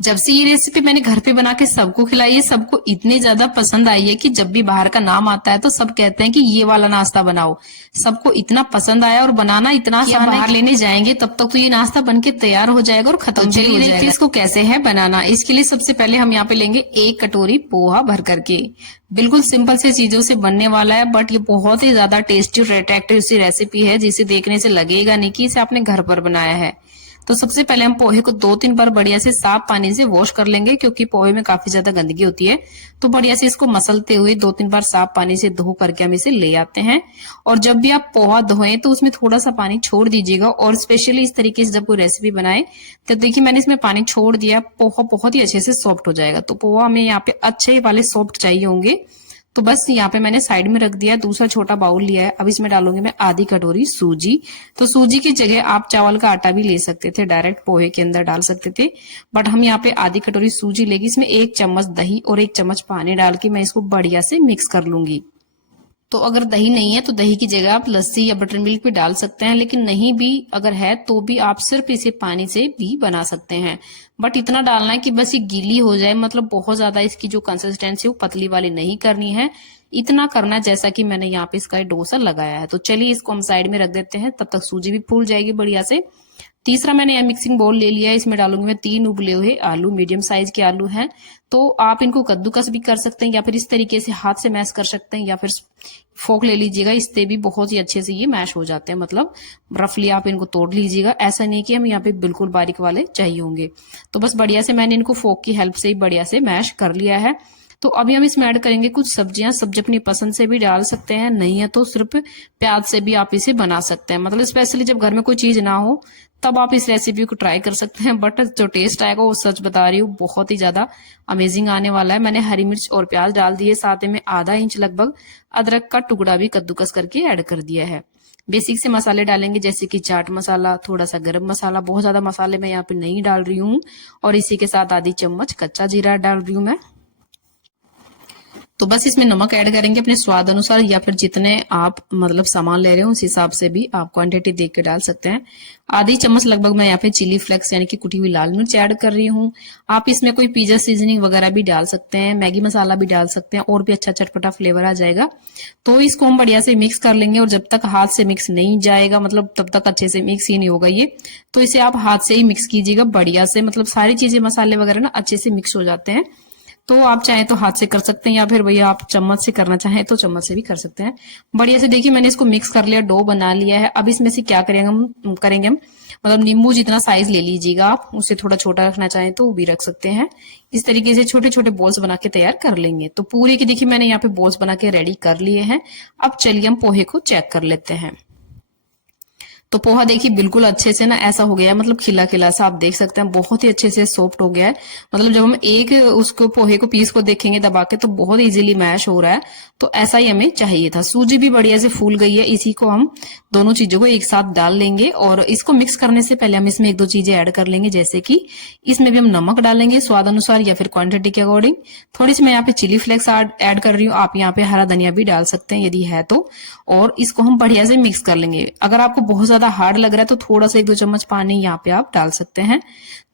जब से ये रेसिपी मैंने घर पे बना के सबको खिलाई है, सबको इतनी ज्यादा पसंद आई है कि जब भी बाहर का नाम आता है तो सब कहते हैं कि ये वाला नाश्ता बनाओ। सबको इतना पसंद आया और बनाना इतना आसान है। बाहर लेने जाएंगे तब तक तो ये नाश्ता बनके तैयार हो जाएगा और खत्म भी हो जाएगा। इसको कैसे है बनाना, इसके लिए सबसे पहले हम यहाँ पे लेंगे 1 कटोरी पोहा भर करके। बिल्कुल सिंपल से चीजों से बनने वाला है, बट ये बहुत ही ज्यादा टेस्टी और अट्रैक्टिव सी रेसिपी है, जिसे देखने से लगेगा नहीं कि इसे आपने घर पर बनाया है। तो सबसे पहले हम पोहे को 2-3 बार बढ़िया से साफ पानी से वॉश कर लेंगे, क्योंकि पोहे में काफी ज्यादा गंदगी होती है। तो बढ़िया से इसको मसलते हुए 2-3 बार साफ पानी से धो करके हम इसे ले आते हैं। और जब भी आप पोहा धोएं तो उसमें थोड़ा सा पानी छोड़ दीजिएगा, और स्पेशली इस तरीके से जब कोई रेसिपी बनाए तो देखिए मैंने इसमें पानी छोड़ दिया, पोहा बहुत ही अच्छे से सॉफ्ट हो जाएगा। तो पोहा हमें यहाँ पे अच्छे वाले सॉफ्ट चाहिए होंगे। तो बस यहाँ पे मैंने साइड में रख दिया है। दूसरा छोटा बाउल लिया है, अब इसमें डालूंगी मैं आधी कटोरी सूजी। तो सूजी की जगह आप चावल का आटा भी ले सकते थे, डायरेक्ट पोहे के अंदर डाल सकते थे, बट हम यहाँ पे आधी कटोरी सूजी लेगी। इसमें 1 चम्मच दही और 1 चम्मच पानी डाल के मैं इसको बढ़िया से मिक्स कर लूंगी। तो अगर दही नहीं है तो दही की जगह आप लस्सी या बटर मिल्क भी डाल सकते हैं, लेकिन नहीं भी अगर है तो भी आप सिर्फ इसे पानी से भी बना सकते हैं। बट इतना डालना है कि बस ये गीली हो जाए, मतलब बहुत ज्यादा इसकी जो कंसिस्टेंसी वो पतली वाली नहीं करनी है। इतना करना है जैसा कि मैंने यहाँ पे इसका डोसा लगाया है। तो चलिए इसको हम साइड में रख देते हैं, तब तक सूजी भी फूल जाएगी बढ़िया से। तीसरा मैंने यह मिक्सिंग बाउल ले लिया है, इसमें डालूंगी मैं 3 उबले हुए आलू, मीडियम साइज के आलू हैं। तो आप इनको कद्दूकस भी कर सकते हैं, या फिर इस तरीके से हाथ से मैश कर सकते हैं, या फिर फोक ले लीजिएगा, इससे भी बहुत ही अच्छे से ये मैश हो जाते हैं। मतलब रफली आप इनको तोड़ लीजिएगा, ऐसा नहीं कि हम यहाँ पे बिल्कुल बारीक वाले चाहिए होंगे। तो बस बढ़िया से मैंने इनको फोक की हेल्प से ही बढ़िया से मैश कर लिया है। तो अभी हम इसमें ऐड करेंगे कुछ सब्जियां। सब्जी अपनी पसंद से भी डाल सकते हैं, नहीं है तो सिर्फ प्याज से भी आप इसे बना सकते हैं। मतलब स्पेशली जब घर में कोई चीज ना हो तब आप इस रेसिपी को ट्राई कर सकते हैं, बट जो टेस्ट आएगा वो सच बता रही हूँ बहुत ही ज्यादा अमेजिंग आने वाला है। मैंने हरी मिर्च और प्याज डाल दिए, साथ में आधा इंच लगभग अदरक का टुकड़ा भी कद्दूकस करके ऐड कर दिया है। बेसिक से मसाले डालेंगे, जैसे कि चाट मसाला, थोड़ा सा गरम मसाला, बहुत ज्यादा मसाले मैं यहाँ पे नहीं डाल रही हूँ। और इसी के साथ आधी चम्मच कच्चा जीरा डाल रही हूँ मैं। तो बस इसमें नमक ऐड करेंगे अपने स्वाद अनुसार, या फिर जितने आप मतलब सामान ले रहे हो उस हिसाब से भी आप क्वांटिटी देख के डाल सकते हैं। आधी चम्मच लगभग मैं यहाँ पे चिली फ्लेक्स यानी कि कुटी हुई लाल मिर्च ऐड कर रही हूँ। आप इसमें कोई पिज्जा सीजनिंग वगैरह भी डाल सकते हैं, मैगी मसाला भी डाल सकते हैं, और भी अच्छा चटपटा फ्लेवर आ जाएगा। तो इसको हम बढ़िया से मिक्स कर लेंगे, और जब तक हाथ से मिक्स नहीं जाएगा, मतलब तब तक अच्छे से मिक्स ही नहीं होगा ये। तो इसे आप हाथ से ही मिक्स कीजिएगा बढ़िया से, मतलब सारी चीजें मसाले वगैरह ना अच्छे से मिक्स हो जाते हैं। तो आप चाहे तो हाथ से कर सकते हैं, या फिर भैया आप चम्मच से करना चाहें तो चम्मच से भी कर सकते हैं। बढ़िया से देखिए मैंने इसको मिक्स कर लिया, डो बना लिया है। अब इसमें से क्या करेंगे हम मतलब नींबू जितना साइज ले लीजिएगा आप, उसे थोड़ा छोटा रखना चाहें तो वो भी रख सकते हैं। इस तरीके से छोटे छोटे बॉल्स बना के तैयार कर लेंगे। तो पूरे की देखिए मैंने यहाँ पे बॉल्स बना के रेडी कर लिए हैं। अब चलिए हम पोहे को चेक कर लेते हैं। तो पोहा देखिए बिल्कुल अच्छे से ना ऐसा हो गया है, मतलब खिला खिला सा आप देख सकते हैं, बहुत ही अच्छे से सॉफ्ट हो गया है। मतलब जब हम एक उसको पोहे को पीस को देखेंगे दबा के तो बहुत इजीली मैश हो रहा है। तो ऐसा ही हमें चाहिए था। सूजी भी बढ़िया से फूल गई है। इसी को हम दोनों चीजों को एक साथ डाल लेंगे, और इसको मिक्स करने से पहले हम इसमें 1-2 चीजें ऐड कर लेंगे, जैसे कि इसमें भी हम नमक डालेंगे स्वाद अनुसार या फिर क्वांटिटी के अकॉर्डिंग। थोड़ी सी मैं यहाँ पे चिली फ्लेक्स ऐड कर रही हूँ, आप यहाँ पे हरा धनिया भी डाल सकते हैं यदि है तो। और इसको हम बढ़िया से मिक्स कर लेंगे। अगर आपको बहुत ज्यादा हार्ड लग रहा है तो थोड़ा सा 1-2 चम्मच पानी यहाँ पे आप डाल सकते हैं।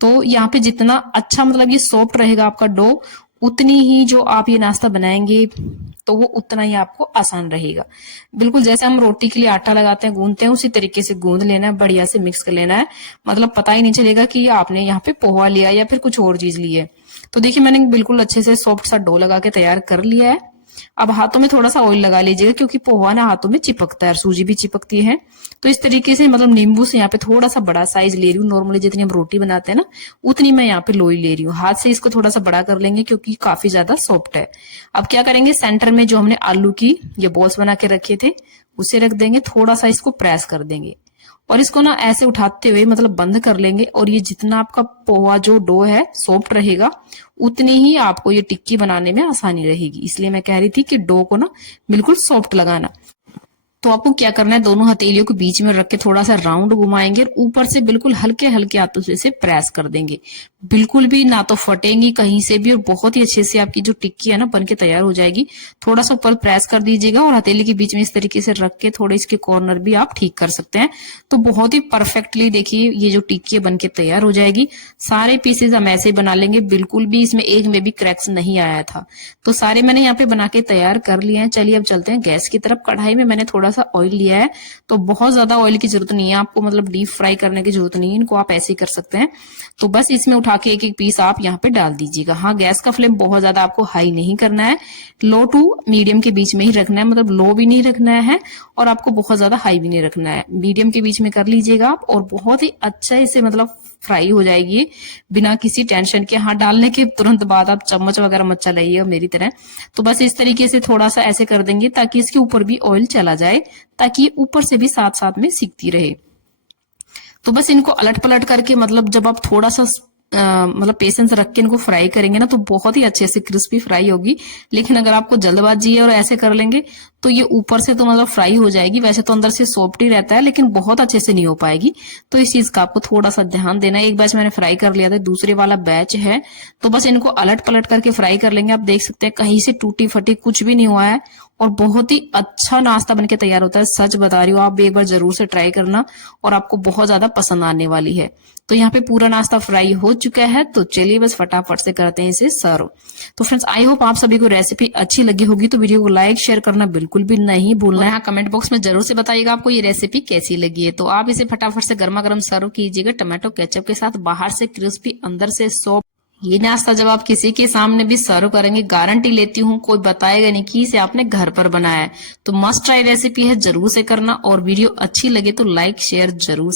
तो यहाँ पे जितना अच्छा मतलब ये सॉफ्ट रहेगा आपका डो, उतनी ही जो आप ये नाश्ता बनाएंगे तो वो उतना ही आपको आसान रहेगा। बिल्कुल जैसे हम रोटी के लिए आटा लगाते हैं, गूंदते हैं, उसी तरीके से गूंद लेना है, बढ़िया से मिक्स कर लेना है। मतलब पता ही नहीं चलेगा कि आपने यहाँ पे पोहा लिया या फिर कुछ और चीज ली है। तो देखिए मैंने बिल्कुल अच्छे से सॉफ्ट सा डो लगा के तैयार कर लिया है। अब हाथों में थोड़ा सा ऑयल लगा लीजिएगा, क्योंकि पोहा ना हाथों में चिपकता है, सूजी भी चिपकती है। तो इस तरीके से मतलब नींबू से यहाँ पे थोड़ा सा बड़ा साइज ले रही हूँ। नॉर्मली जितनी हम रोटी बनाते हैं ना उतनी मैं यहाँ पे लोई ले रही हूँ। हाथ से इसको थोड़ा सा बड़ा कर लेंगे, क्योंकि काफी ज्यादा सॉफ्ट है। अब क्या करेंगे, सेंटर में जो हमने आलू की ये बॉल्स बना के रखे थे उसे रख देंगे, थोड़ा सा इसको प्रेस कर देंगे, और इसको ना ऐसे उठाते हुए मतलब बंद कर लेंगे। और ये जितना आपका पोहा जो डो है सॉफ्ट रहेगा, उतनी ही आपको ये टिक्की बनाने में आसानी रहेगी। इसलिए मैं कह रही थी कि डो को ना बिल्कुल सॉफ्ट लगाना। तो आपको क्या करना है, दोनों हथेलियों को बीच में रख के थोड़ा सा राउंड घुमाएंगे और ऊपर से बिल्कुल हल्के हल्के हाथों से इसे प्रेस कर देंगे। बिल्कुल भी ना तो फटेंगी कहीं से भी और बहुत ही अच्छे से आपकी जो टिक्की है ना बन के तैयार हो जाएगी। थोड़ा सा ऊपर प्रेस कर दीजिएगा और हथेली के बीच में इस तरीके से रख के थोड़े इसके कॉर्नर भी आप ठीक कर सकते हैं। तो बहुत ही परफेक्टली देखिए ये जो टिक्की बन के तैयार हो जाएगी। सारे पीसेज हम ऐसे बना लेंगे, बिल्कुल भी इसमें एक में भी क्रैक्स नहीं आया था। तो सारे मैंने यहाँ पे बना के तैयार कर लिए हैं। चलिए अब चलते हैं गैस की तरफ। कढ़ाई में मैंने थोड़ा सा ऑयल लिया है, तो बहुत ज्यादा ऑयल की जरूरत नहीं है आपको, मतलब डीप फ्राई करने की जरूरत नहीं है, इनको आप ऐसे ही कर सकते हैं। तो बस इसमें उठा के एक एक पीस आप यहाँ पे डाल दीजिएगा। हाँ, गैस का फ्लेम बहुत ज्यादा आपको हाई नहीं करना है, लो टू मीडियम के बीच में ही रखना है, मतलब लो भी नहीं रखना है और आपको बहुत ज्यादा हाई भी नहीं रखना है, मीडियम के बीच में कर लीजिएगा आप। और बहुत ही अच्छा इसे मतलब फ्राई हो जाएगी बिना किसी टेंशन के। हाँ, डालने के तुरंत बाद आप चम्मच वगैरह मत चलाइएगा मेरी तरह। तो बस इस तरीके से थोड़ा सा ऐसे कर देंगे ताकि इसके ऊपर भी ऑयल चला जाए, ताकि ये ऊपर से भी साथ साथ में सिकती रहे। तो बस इनको अलट पलट करके, मतलब जब आप थोड़ा सा मतलब पेशेंस रख के इनको फ्राई करेंगे ना तो बहुत ही अच्छे से क्रिस्पी फ्राई होगी। लेकिन अगर आपको जल्दबाजी है और ऐसे कर लेंगे तो ये ऊपर से तो मतलब फ्राई हो जाएगी, वैसे तो अंदर से सॉफ्ट ही रहता है लेकिन बहुत अच्छे से नहीं हो पाएगी। तो इस चीज का आपको थोड़ा सा ध्यान देना है। एक बैच मैंने फ्राई कर लिया था, दूसरे वाला बैच है, तो बस इनको अलट पलट करके फ्राई कर लेंगे। आप देख सकते हैं कहीं से टूटी फटी कुछ भी नहीं हुआ है और बहुत ही अच्छा नाश्ता बनके तैयार होता है। सच बता रही हूँ, आप भी एक बार जरूर से ट्राई करना और आपको बहुत ज्यादा पसंद आने वाली है। तो यहाँ पे पूरा नाश्ता फ्राई हो चुका है, तो चलिए बस फटाफट से करते हैं इसे सर्व। तो फ्रेंड्स, आई होप आप सभी को रेसिपी अच्छी लगी होगी। तो वीडियो को लाइक शेयर करना बिल्कुल भी नहीं भूलना है। कमेंट बॉक्स में जरूर से बताइएगा आपको ये रेसिपी कैसी लगी है। तो आप इसे फटाफट से गर्मा गर्म सर्व कीजिएगा टमाटो केचप के साथ, बाहर से क्रिस्पी अंदर से सॉफ्ट। ये नाश्ता जब आप किसी के सामने भी सर्व करेंगे, गारंटी लेती हूँ कोई बताएगा नहीं कि इसे आपने घर पर बनाया है। तो मस्ट ट्राई रेसिपी है, जरूर से करना। और वीडियो अच्छी लगे तो लाइक शेयर जरूर